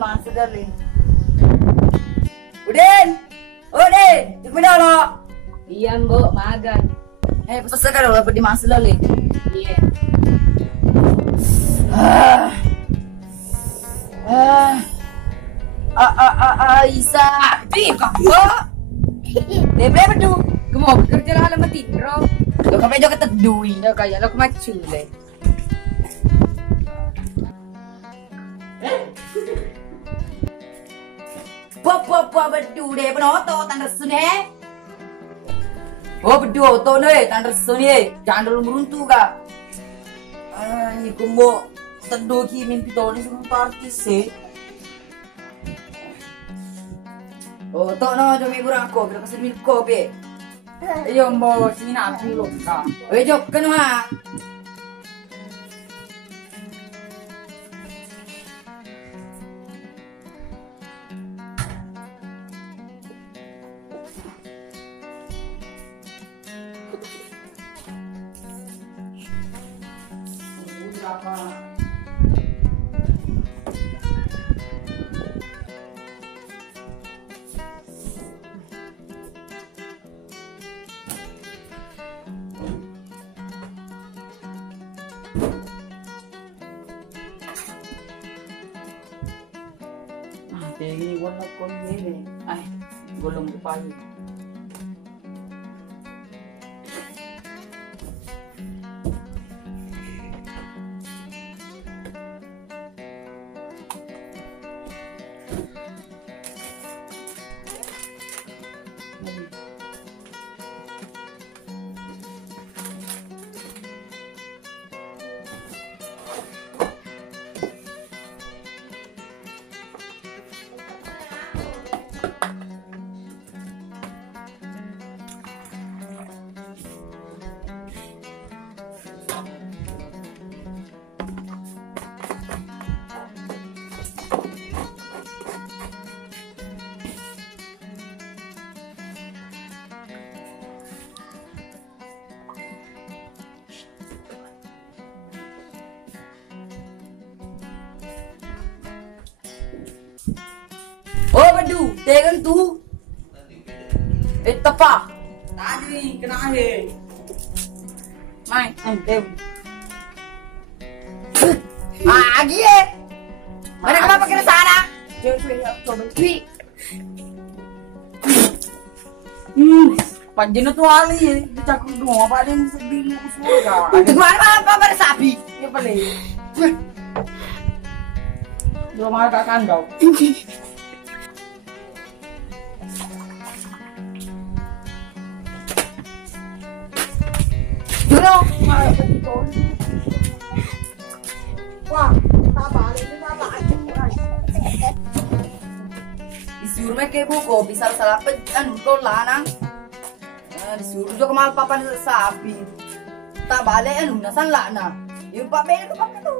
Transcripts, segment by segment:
masuk kali. Udin! Udin! Tunggu dulu. Iya mbok, magan. Pesan kalau dapat dimasuk kali. Iya. Isa. Di kamu. Lebre betul. Kemo kerja lah alamat tindro. Lo kami juga terdui. Ya kaya lo kemacule. Apa betul deh penoto tanda suni. Oh betul to nih tanda suni. Jangan dulu meruntuh kak. Ini kumbo teduh ki mimpi to ni semua artis sih. Oh to no jom ibu aku bila kasih minum kopi. Iyo mbok sini nak dulu kak. Jok kenapa? Ini wala ko yun eh. Ay, gulong ko pa yun. Oh badu, tekan tu. Tepa. Tadi kena air. Mai, tem. Lagi eh. Mana kenapa kena sana? Coba. Panjang tu ali, dicakap dua apa ada yang sedih semua. Mana apa pada sapi? Ya boleh. Dua malah tak kandau. Wah, tak balik, tak laju. Disuruh mereka buku, bisa salah pejan, kau lanang. Disuruh juga mal papan sapi. Tak balik, nasan lana. Yung papel itu pakai tu.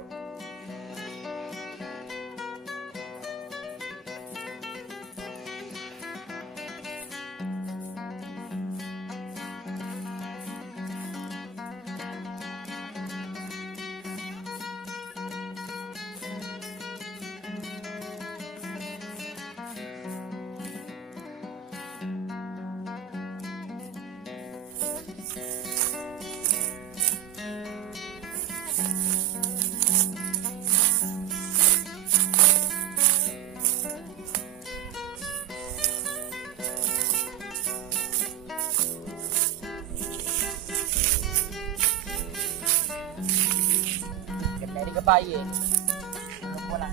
Dari kebaye. Lupa lah.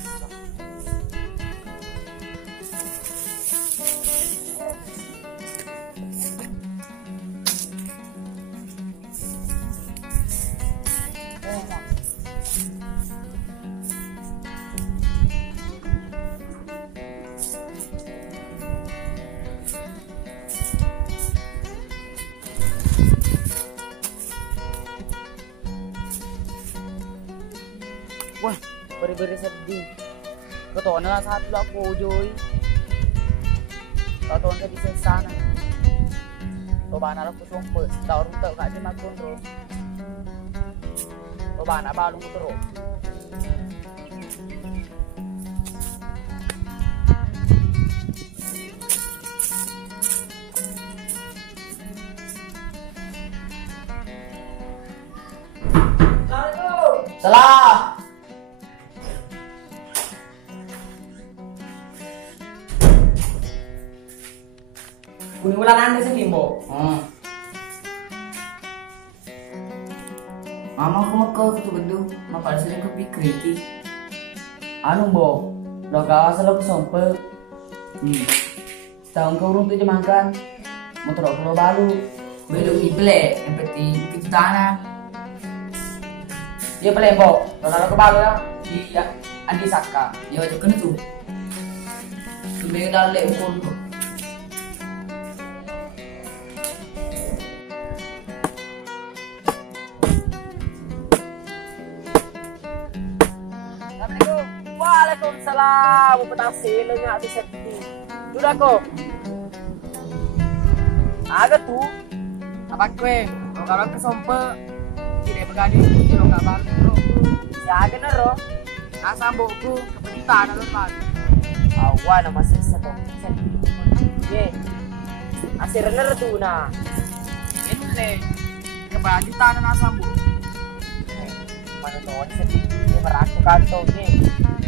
Wah, beri-beri sedih. Ketuaan lah saat lu aku joy. Ketuaan saya bisa sana. Coba anak aku sumpah, tahu rumput nggak sih makan bro. Coba anak balung terus. Kuning bulan anda sih Limbo. Mama aku mau ke tuh bedu, maka sini ke pikir iki. Anu Bo, lo kawas lo kesompe. Setahun kau urung tuh makan. Motor aku lo balu. Bedu ible, yang penting itu tanah. Dia pelem Bo, lo kalau ke balu ya di Andi Saka. Ya itu kan itu. Sudah kita lihat ukur tuh. Waalaikumsalam. Mau petang silenya ati sepi. Sudah kok. Agak tuh. Apa kue? Kalau kesompe tidak bergadi kilo gak balik bro. Si agak nero. Nasa mbokku kepeditan alun balik. Awan nama sisa kok. Ye. Asir nero tuh nah. Ini le kepeditan nasa mbok. Mana tuh sedih. Dia meraku kantong nih.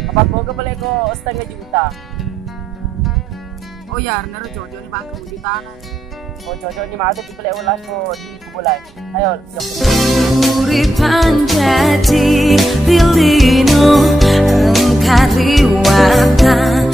Apa kau kebeli kok 1,5 juta? Oh ya, nero jodoh nih bangku di tanah. Kau cocok ni mah tu kebeli ulah kau di kubulai. Ayo, siap. Uripan jadi pilihno kariwatan